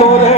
poder.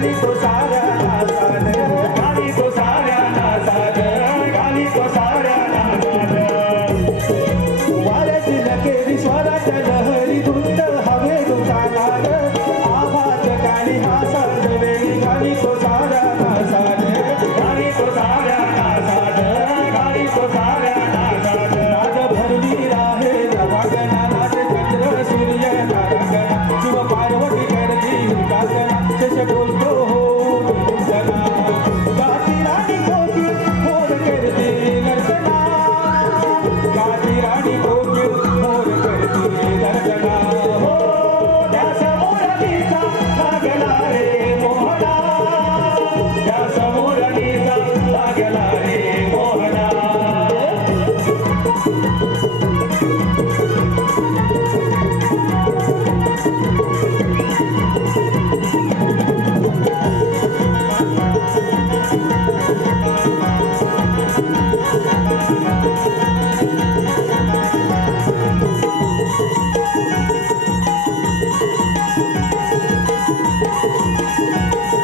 de forçar मोर करती दर्जना हो मोरातीचा लागला Música